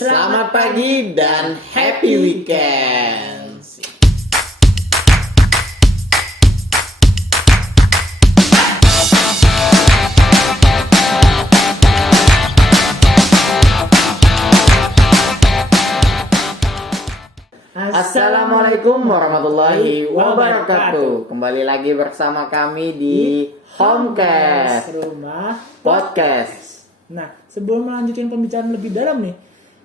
Selamat pagi dan happy weekend. Assalamualaikum warahmatullahi wabarakatuh. Kembali lagi bersama kami di Homecast Rumah Podcast. Nah, sebelum melanjutkan pembicaraan lebih dalam nih,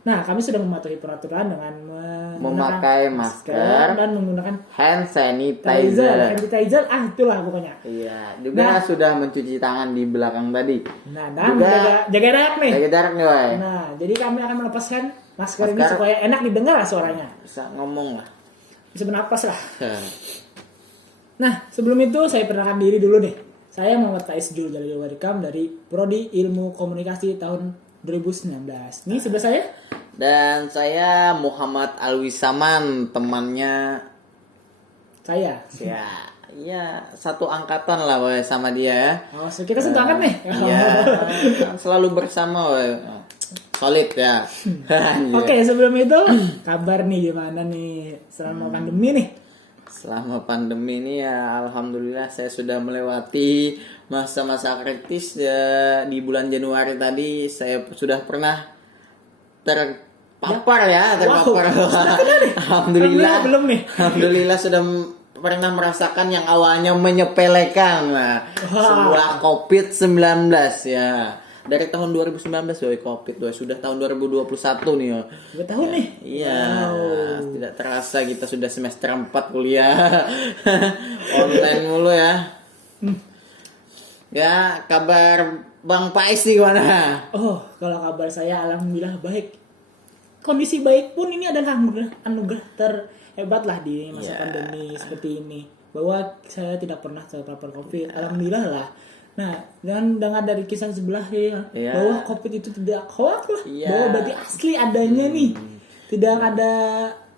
nah kami sudah mematuhi peraturan dengan Memakai masker dan menggunakan hand sanitizer. itulah pokoknya. Iya, juga sudah mencuci tangan di belakang tadi. Nah, dan juga jaga jarak nih. Jaga jarak nih, woy. Nah, jadi kami akan melepaskan masker ini supaya enak didengar lah suaranya. Bisa ngomong lah. Bisa bernapas lah. Nah, sebelum itu saya perkenalkan diri dulu nih. Saya Muhammad Faiz Jul dari Warikam dari Prodi Ilmu Komunikasi tahun 2019. Ini sebelah saya. Dan saya Muhammad Alwisaman, temannya Saya. Ya, satu angkatan lah woy sama dia ya. Oh, so kita satu angkat nih. Iya, selalu bersama woy. Solid ya. Oke, sebelum itu kabar nih gimana nih selama pandemi nih? Selama pandemi ini ya alhamdulillah saya sudah melewati masa-masa kritis ya. Di bulan Januari tadi saya sudah pernah terpapar. Alhamdulillah. Belum nih. Alhamdulillah sudah pernah merasakan yang awalnya menyepelekan sebuah COVID-19 ya. Dari tahun 2019 woy, COVID woy. Sudah tahun 2021 nih yo. 2 tahun nih. Iya. Wow. Tidak terasa kita sudah semester 4 kuliah. Online mulu ya. Ya, kabar Bang Pais nih gimana? Oh, kalau kabar saya alhamdulillah baik. Kondisi baik pun ini adalah anugerah terhebat lah di masa pandemi seperti ini. Bahwa saya tidak pernah terpapar COVID. Alhamdulillah lah. Nah, dan dengan dari kisah sebelah ya, bahwa COVID itu tidak hoax lah, bahwa berarti asli adanya nih, tidak ada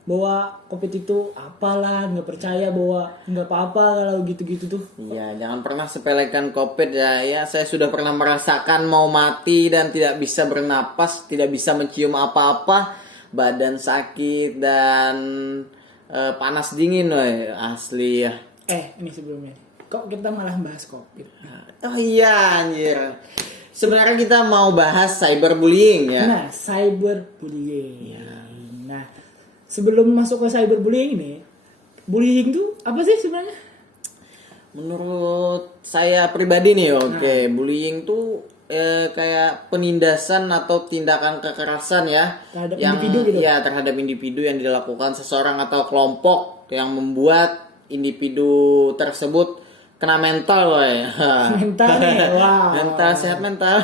bahwa COVID itu apalah, nggak percaya bahwa nggak apa-apa kalau gitu-gitu tuh. Iya, jangan pernah sepelekan COVID ya. Ya, saya sudah pernah merasakan mau mati dan tidak bisa bernapas, tidak bisa mencium apa-apa, badan sakit dan panas dingin, woy. Asli ya. Ini sebelumnya. Kok kita malah bahas COVID? Oh iya anjir. Sebenarnya kita mau bahas cyberbullying ya. Nah, cyberbullying. Nah, sebelum masuk ke cyberbullying ini, bullying itu apa sih sebenarnya? Menurut saya pribadi nih, bullying tuh kayak penindasan atau tindakan kekerasan ya terhadap yang individu gitu. Ya, terhadap individu yang dilakukan seseorang atau kelompok yang membuat individu tersebut kena mental, woy. Mental nih, wow. Mental, sehat mental.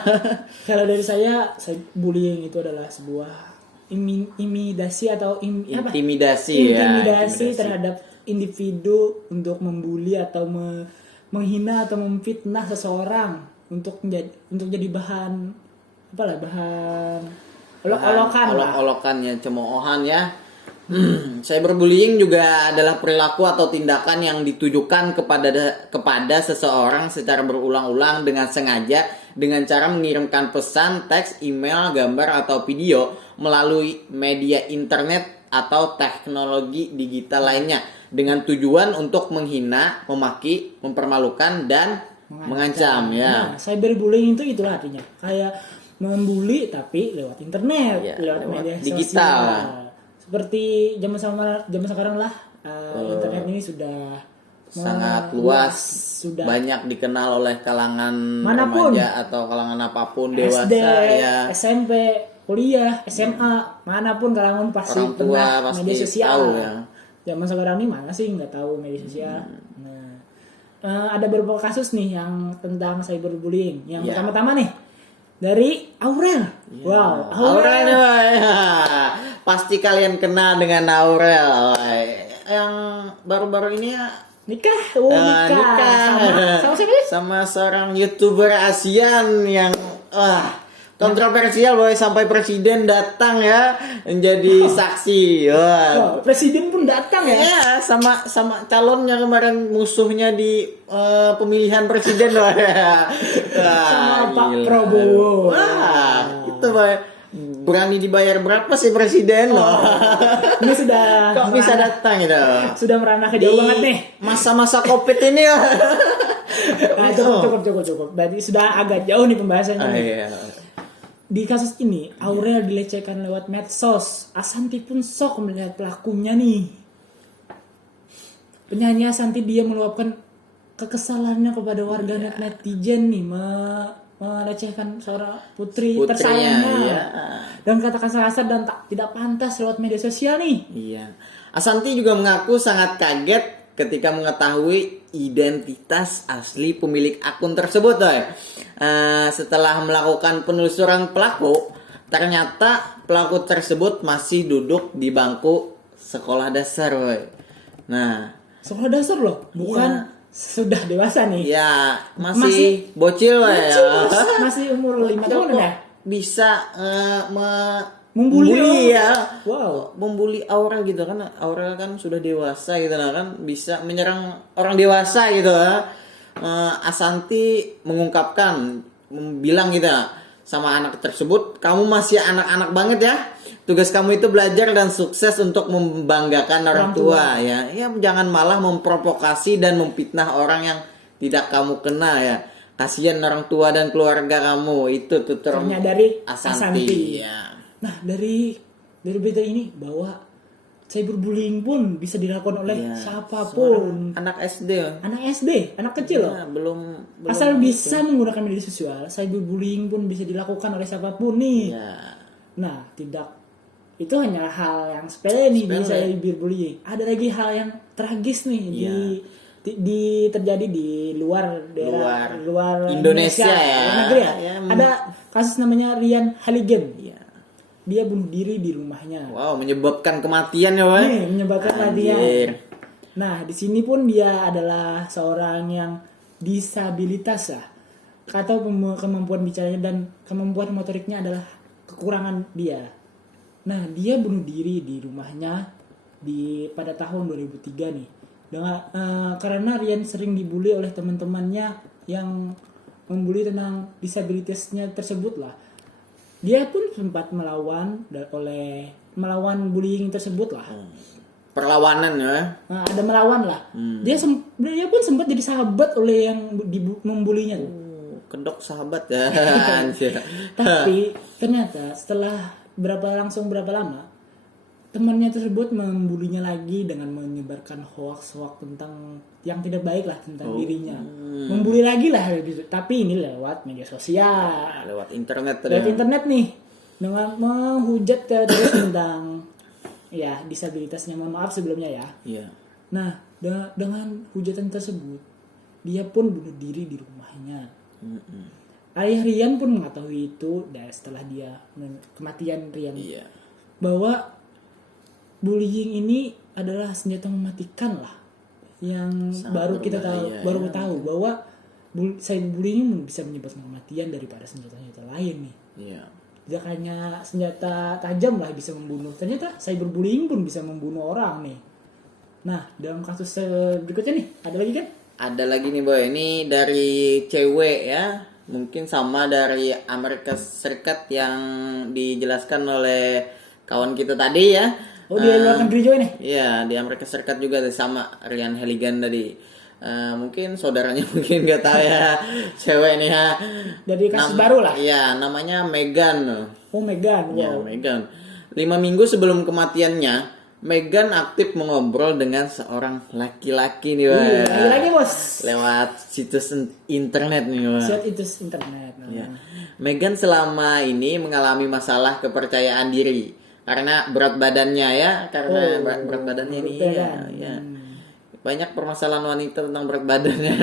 Kalau dari saya bullying itu adalah sebuah intimidasi atau intimidasi terhadap individu untuk membuli atau menghina atau memfitnah seseorang untuk jadi bahan olok-olokan ya, cemoohan ya. Cyberbullying juga adalah perilaku atau tindakan yang ditujukan kepada seseorang secara berulang-ulang dengan sengaja dengan cara mengirimkan pesan, teks, email, gambar atau video melalui media internet atau teknologi digital lainnya dengan tujuan untuk menghina, memaki, mempermalukan dan mengancam ya. Nah, cyberbullying itu itulah artinya. Kayak membuli tapi lewat internet, lewat media digital. Sosial. Seperti zaman sekarang lah, internet ini sudah sangat luas, sudah banyak dikenal oleh kalangan manapun, remaja atau kalangan apapun, dewasa SD, ya, SMP, kuliah, SMA, manapun kalangan pasti orang tua pernah pasti media sosial. Tahu, ya. Zaman sekarang ini mana sih nggak tahu media sosial. Nah, ada beberapa kasus nih yang tentang cyberbullying. Yang pertama-tama nih dari Aurel. Wow, Aurel. Pasti kalian kenal dengan Aurel. Yang baru-baru ini ya nikah. Sama siapa sih? Sama seorang YouTuber ASEAN yang kontroversial, boy, sampai presiden datang ya menjadi saksi. Presiden pun datang ya? Iya, sama calonnya kemarin, musuhnya di pemilihan presiden, boy. Sama Pak Prabowo. Itu, boy. berani dibayar berapa sih presiden loh? Ini sudah Kok bisa datang gitu? sudah merana ke jauh banget nih. Masa-masa Covid ini ya. Nah, cukup. Berarti sudah agak jauh nih pembahasannya. nih. Iya. Di kasus ini, Aurel dilecehkan lewat medsos. Ashanti pun shock melihat pelakunya nih. Penyanyi Ashanti dia meluapkan kekesalannya kepada warganet netizen nih, melecehkan seorang putri Putrinya, tersayangnya. iya. Dan kata kasar dan tidak pantas lewat media sosial nih. Iya. Ashanti juga mengaku sangat kaget ketika mengetahui identitas asli pemilik akun tersebut, setelah melakukan penelusuran pelaku, ternyata pelaku tersebut masih duduk di bangku sekolah dasar, woy. Nah, Sekolah dasar loh, bukan sudah dewasa nih. ya masih bocil, woy. Masih umur 5 tahun ya? Bisa Membuli ya. Wow. Membuli Aurel gitu kan. Aurel kan sudah dewasa gitu kan, bisa menyerang orang dewasa gitu. Ashanti mengungkapkan, bilang gitu sama anak tersebut, kamu masih anak-anak banget ya. Tugas kamu itu belajar dan sukses untuk membanggakan orang tua ya. Ya jangan malah memprovokasi dan memfitnah orang yang tidak kamu kenal ya. Kasihan orang tua dan keluarga kamu. Itu tuturnya dari Ashanti. Ya. Nah, dari berita ini bahwa cyberbullying pun bisa dilakukan oleh siapapun. Anak SD. Anak SD, anak kecil loh. Belum Asal bisa menggunakan media sosial, cyberbullying pun bisa dilakukan oleh siapapun nih. Ya. Nah, itu hanya hal yang sepele nih di cyberbullying. Ada lagi hal yang tragis nih di terjadi di luar daerah luar Indonesia ya. luar negeri ya. Ada kasus namanya Ryan Halligan. Dia bunuh diri di rumahnya. Wow, menyebabkan kematian ya, Pak. Menyebabkan kematian. Nah, di sini pun dia adalah seorang yang disabilitas ya. Atau kemampuan bicaranya dan kemampuan motoriknya adalah kekurangan dia. Nah, dia bunuh diri di rumahnya pada tahun 2003 nih. Karena Rian sering dibully oleh teman-temannya yang membuli tentang disabilitasnya tersebut lah. Dia pun sempat melawan bullying tersebut lah. Perlawanan ya. Nah, ada melawan lah. Dia pun sempat jadi sahabat oleh yang membulinya. Kedok sahabat ya. Tapi ternyata setelah berapa lama temannya tersebut membulinya lagi dengan menyebarkan hoax tentang yang tidak baik lah tentang dirinya. Membuli lagi lah gitu. Tapi ini lewat media sosial, lewat internet nih, dengan menghujat terus tentang disabilitasnya. Mohon maaf sebelumnya ya. Iya. Nah, dengan hujatan tersebut, dia pun bunuh diri di rumahnya. Ayah Rian pun mengetahui itu dan setelah kematian Rian, bahwa bullying ini adalah senjata mematikan lah, yang baru kita tahu bahwa cyberbullying bisa menyebabkan kematian daripada senjata-senjata lain nih. Tidak hanya senjata tajam lah bisa membunuh, ternyata cyberbullying pun bisa membunuh orang nih. Nah, dalam kasus berikutnya nih, ada lagi kan? Ada lagi nih Boy, ini dari cewek ya. Mungkin sama dari Amerika Serikat yang dijelaskan oleh kawan kita tadi ya. Oh, di luar negeri juga nih? Iya, di Amerika Serikat juga sama Ryan Halligan tadi. Mungkin saudaranya mungkin nggak tahu ya, cewek nih ya. Dari kasus baru lah. Iya, namanya Megan. Oh, Megan. Wow. Ya, Megan. 5 minggu sebelum kematiannya, Megan aktif mengobrol dengan seorang laki-laki nih, Wak. Laki-laki, Bos. Lewat situs internet nih, Wak. Situs internet. Ya. Megan selama ini mengalami masalah kepercayaan diri karena berat badannya ya, berat badannya ini ya. Banyak permasalahan wanita tentang berat badannya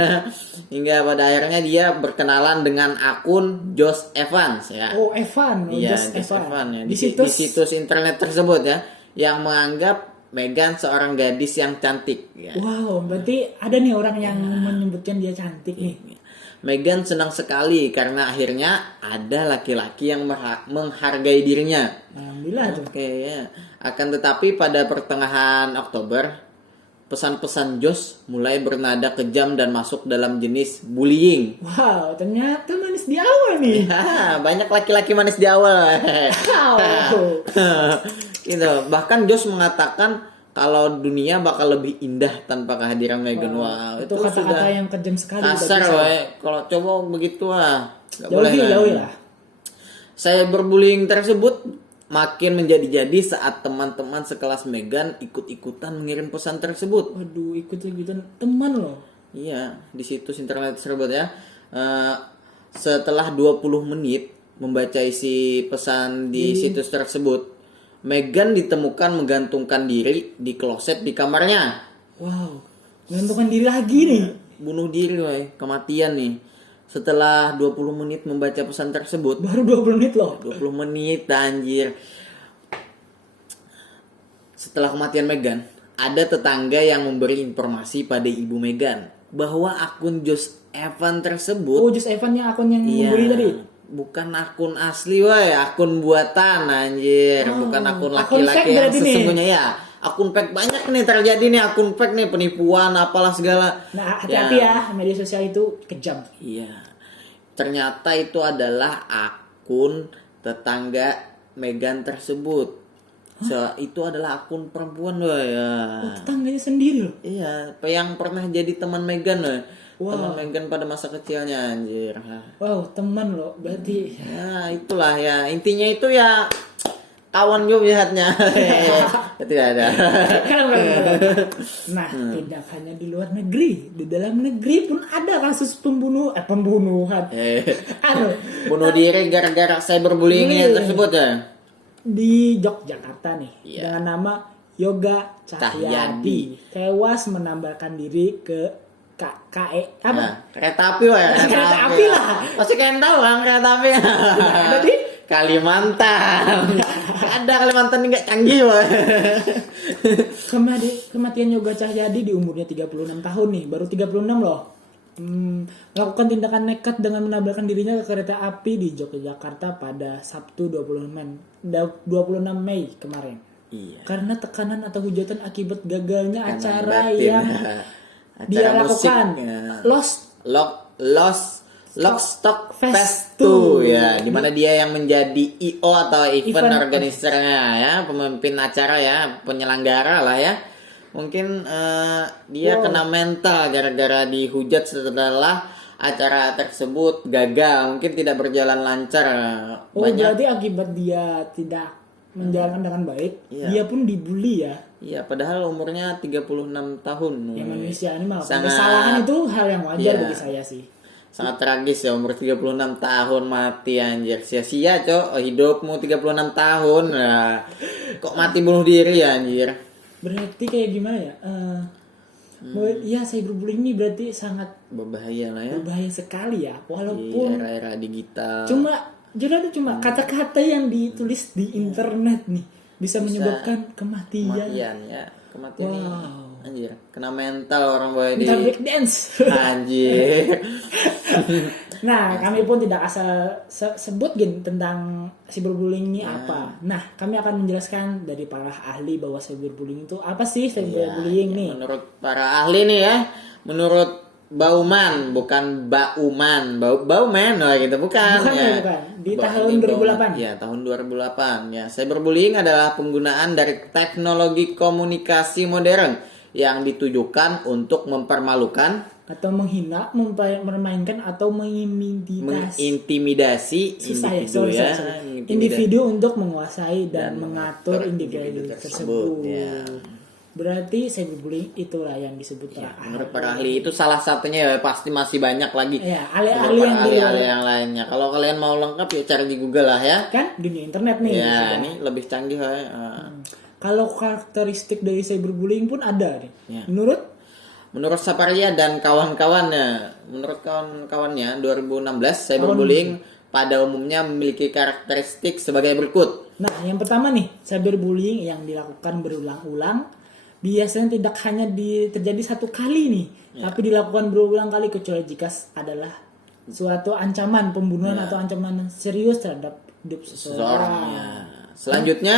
hingga pada akhirnya dia berkenalan dengan akun Josh Evans ya. Oh, Evan. Iya, Josh Evans ya. Di situs internet tersebut ya, yang menganggap Megan seorang gadis yang cantik ya. Wow, berarti ada nih orang yang menyebutkan dia cantik nih. Megan senang sekali karena akhirnya ada laki-laki yang menghargai dirinya. Alhamdulillah tuh. Oke ya. Akan tetapi pada pertengahan Oktober, pesan-pesan Josh mulai bernada kejam dan masuk dalam jenis bullying. Wow, ternyata manis di awal nih. Ya, banyak laki-laki manis di awal. Wow. Gitu. Bahkan Josh mengatakan kalau dunia bakal lebih indah tanpa kehadiran Meghan. Wow, itu kata-kata sudah yang kejam sekali. kasar, bagi saya. woy. Kalau coba begitu nggak boleh. Jauhi lah. Cyberbullying tersebut makin menjadi-jadi saat teman-teman sekelas Meghan ikut-ikutan mengirim pesan tersebut. Waduh, ikut-ikutan teman loh. Iya, di situs internet tersebut ya. Setelah 20 menit membaca isi pesan di situs tersebut, Meghan ditemukan menggantungkan diri di kloset di kamarnya. Wow, menentukan diri lagi nih. Bunuh diri, woy. Kematian nih. Setelah 20 menit membaca pesan tersebut, Baru 20 menit loh. 20 menit anjir. Setelah kematian Meghan, ada tetangga yang memberi informasi pada ibu Meghan bahwa akun Josh Evan tersebut Oh, Josh Evan yang akun yang membeli tadi. bukan akun asli, woy, akun buatan anjir, bukan akun akun laki-laki fake yang berarti nih. sesungguhnya ya. Akun fake banyak nih terjadi nih, akun fake nih, penipuan apalah segala. Nah, hati-hati ya, media sosial itu kejam. Iya. Ternyata itu adalah akun tetangga Meghan tersebut. Itu adalah akun perempuan loh ya. Oh, tetangganya sendiri loh. Iya, yang pernah jadi teman Meghan loh. Wow. Teman Meghan pada masa kecilnya anjir. Wow, teman loh. Berarti Ya, itulah ya. Intinya itu ya kawan gue lihatnya. Tidak ada. Nah, tidak hanya di luar negeri, di dalam negeri pun ada kasus pembunuhan. Bunuh diri gara-gara cyberbullying tersebut ya. Di Yogyakarta nih, Iya. dengan nama Yoga Cahyadi. Cahyadi, tewas menambahkan diri ke KE apa? Nah, kereta api wah ya. Kereta api lah. Pasti kalian tahu kan kereta api. Ada di Kalimantan. Ada Kalimantan nggak canggih wah. Kematian Yoga Cahyadi di umurnya 36 tahun nih, baru 36 loh. Melakukan tindakan nekat dengan menabrakkan dirinya ke kereta api di Yogyakarta pada Sabtu 26 Mei kemarin. Iya. Karena tekanan atau hujatan akibat gagalnya Tekanan acara batin, yang ya. dia Acara musik, lakukan. ya. Lock Stock Fest 2 ya, dimana dia yang menjadi IO atau event organisernya ya, pemimpin acara ya, penyelenggara lah ya. Mungkin dia kena mental gara-gara dihujat setelah acara tersebut gagal, mungkin tidak berjalan lancar. Oh, berarti akibat dia tidak menjalankan dengan baik, dia pun dibully ya. Iya, padahal umurnya 36 tahun. Ya manusia ini mah Sangat- kesalahan itu hal yang wajar Iya. bagi saya sih. Sangat tragis ya, umur 36 tahun mati anjir. Sia-sia cok, hidupmu 36 tahun. Nah, kok mati bunuh diri ya anjir. Berarti kayak gimana ya? Ya cyberbullying ini berarti sangat Berbahaya lah ya. berbahaya sekali ya. Di Walaupun era-era digital. cuma kata-kata yang ditulis di internet nih bisa menyebabkan kematian. Kematian ya. Kematian ini. Wow. Anjir, kena mental orang boy di Bentar, break dance. anjir. Nah, kami pun tidak asal sebut tentang cyberbullying ini apa. Nah, kami akan menjelaskan dari para ahli bahwa cyberbullying itu apa sih cyberbullying nih. Menurut para ahli nih ya, menurut Bauman, bukan Bauman, Bauman gitu, bukan. Bukan, ya. bukan. Di Ini tahun 2008. Ya, tahun 2008. Ya, cyberbullying adalah penggunaan dari teknologi komunikasi modern yang ditujukan untuk mempermalukan, Atau menghina, meremainkan atau mengintimidasi Susah ya, individu sorry. Mengintimidasi Individu untuk menguasai dan mengatur individu individu tersebut, tersebut. ya. Berarti cyberbullying itulah yang disebut Ya, para menurut para ahli itu salah satunya ya, pasti masih banyak lagi. Ya, Menurut ahli-ahli para yang ahli yang lainnya. Kalau kalian mau lengkap ya cari di Google lah ya. kan dunia internet nih. Ya, sudah. ini lebih canggih ya. Kalau karakteristik dari cyberbullying pun ada nih. Ya. Menurut Saparia dan kawan-kawannya, menurut kawan-kawannya 2016 cyberbullying pada umumnya memiliki karakteristik sebagai berikut. Nah, yang pertama nih, cyberbullying yang dilakukan berulang-ulang biasanya tidak hanya terjadi satu kali nih, tapi dilakukan berulang kali kecuali jika adalah suatu ancaman pembunuhan atau ancaman serius terhadap hidup seseorang. Ya. Selanjutnya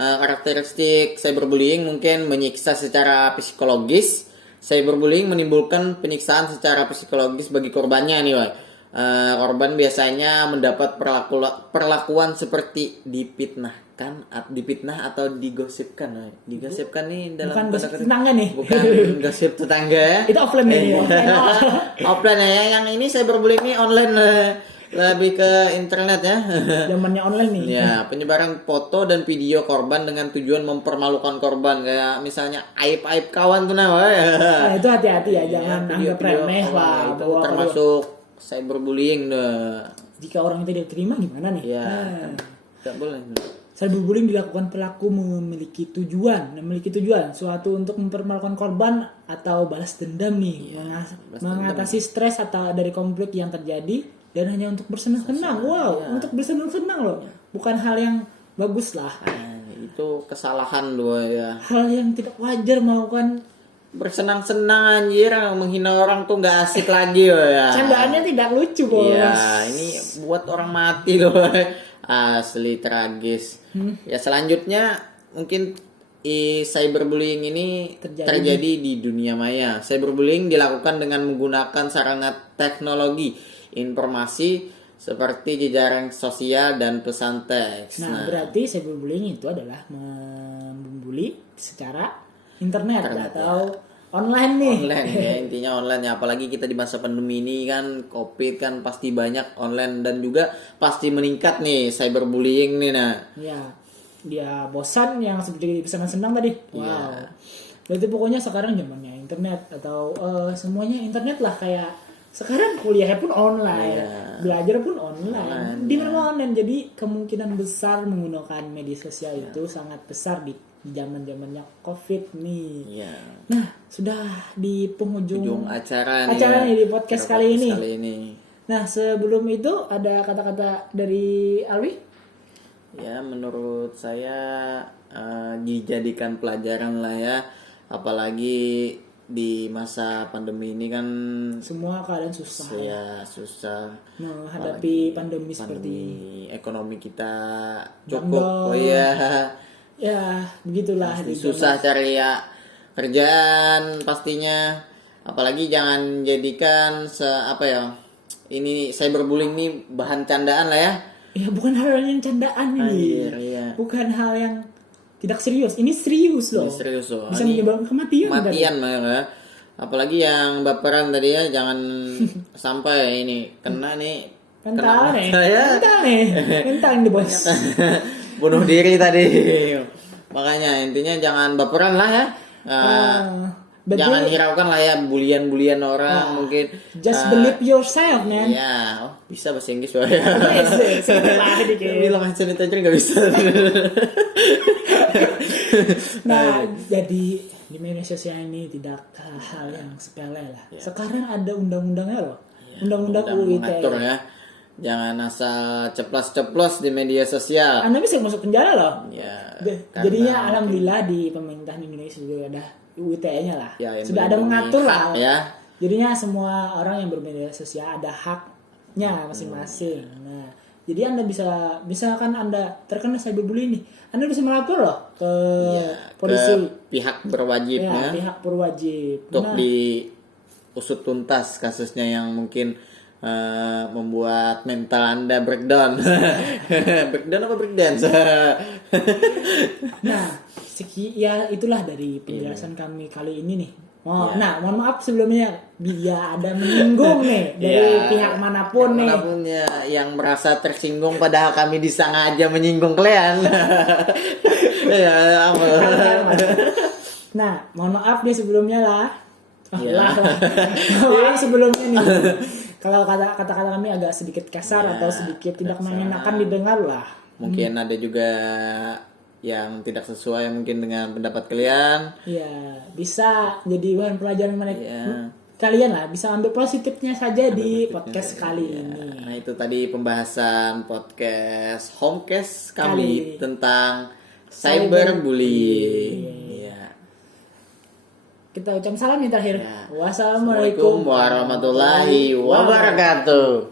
karakteristik cyberbullying mungkin menyiksa secara psikologis. Cyberbullying menimbulkan penyiksaan secara psikologis bagi korbannya nih, Wak. Korban biasanya mendapat perlakuan seperti dipitnah atau digosipkan. Digosipkan nih dalam Bukan gosip tetangga nih. Bukan gosip tetangga ya. Itu offline nih. Offline ya. Yang ini cyberbullying ini online, lebih ke internet ya. Zamannya online nih. Ya, penyebaran foto dan video korban dengan tujuan mempermalukan korban, kayak misalnya aib-aib kawan tuh Nah, itu hati-hati ya, jangan anggap video remeh kawan, lah. itu Bahwa termasuk cyberbullying deh. jika orang itu tidak terima gimana nih? Ya, Nah, tidak boleh. cyberbullying dilakukan pelaku memiliki tujuan suatu untuk mempermalukan korban atau balas dendam nih, mengatasi stres atau dari konflik yang terjadi dan hanya untuk bersenang-senang. Untuk bersenang-senang loh, bukan hal yang bagus lah. Itu kesalahan loh ya. Hal yang tidak wajar melakukan. Bersenang-senang anjir, menghina orang tuh nggak asik lagi loh ya. Candaannya tidak lucu bos. Iya, ini buat orang mati loh. Asli tragis. Ya selanjutnya mungkin cyberbullying ini terjadi di dunia maya. Cyberbullying dilakukan dengan menggunakan sarana teknologi informasi seperti jejaring sosial dan pesan teks. Nah, berarti cyberbullying itu adalah membuli secara internet atau online nih. Online ya, intinya online ya, apalagi kita di masa pandemi ini kan Covid kan pasti banyak online dan juga pasti meningkat nih cyberbullying nih nah. Ya, dia bosan yang seperti senang-senang tadi. Wow. Berarti pokoknya sekarang zamannya internet atau semuanya internet lah, kayak sekarang kuliahnya pun online, belajar pun online, di mana online. Jadi kemungkinan besar menggunakan media sosial itu sangat besar di zaman-zamannya Covid nih. Nah, sudah di penghujung acara nih di podcast kali ini. Nah, sebelum itu ada kata-kata dari Alwi? Ya, menurut saya dijadikan pelajaran lah ya, apalagi di masa pandemi ini kan semua keadaan susah. Ya, susah menghadapi pandemi seperti ini. Ekonomi kita cukup. Ya, begitulah. Susah cari ya kerjaan pastinya. Apalagi jangan jadikan ini cyberbullying ini bahan candaan lah ya. Ya, bukan hal yang candaan ini. Bukan hal yang tidak serius. Ini serius loh. Bisa menyebabkan kematian. Malah. Apalagi yang baperan tadi ya, jangan sampai ini kena nih. Mental nih bos. Bunuh diri tadi. Makanya intinya jangan baperan lah ya. Jangan hiraukan lah ya bulian orang mungkin. Just believe yourself, man. Ya, bisa bahasa Inggris ya. Bilang sanitizer nggak bisa. Nah, jadi di media sosial ini tidak hal yang sepele lah. Sekarang ada undang-undangnya loh. Undang-undang UU ITE. Ya. Jangan asal ceplos-ceplos di media sosial. Anda bisa masuk penjara loh. Ya. Jadinya alhamdulillah di pemerintahan Indonesia juga ada UU ITE-nya lah. Ya, sudah ada mengatur lah. Ya. Jadinya semua orang yang bermedia sosial ada haknya masing-masing. Nah, jadi Anda misalkan Anda terkena cyberbullying nih, Anda bisa melapor loh ke polisi. Ke pihak berwajib ya. Pihak berwajib. Untuk diusut tuntas kasusnya yang mungkin membuat mental Anda breakdown. Breakdown apa breakdance? Nah, itulah dari penjelasan kami kali ini nih. Nah, mohon maaf sebelumnya bila ada menyinggung nih dari pihak manapun nih. Manapun ya yang merasa tersinggung padahal kami disengaja menyinggung kalian. Nah, mohon maaf nih sebelumnya lah. Mohon maaf sebelumnya nih. Kalau kata-kata kami agak sedikit kasar atau sedikit tidak mengenakan didengar lah. Mungkin ada juga yang tidak sesuai mungkin dengan pendapat kalian. Iya, bisa jadi bahan pelajaran kalian lah. Bisa ambil positifnya saja di podcast kali ini. Nah, itu tadi pembahasan podcast Homecast kami tentang cyberbullying. Kita ucapkan salam yang terakhir. Wassalamualaikum warahmatullahi wabarakatuh.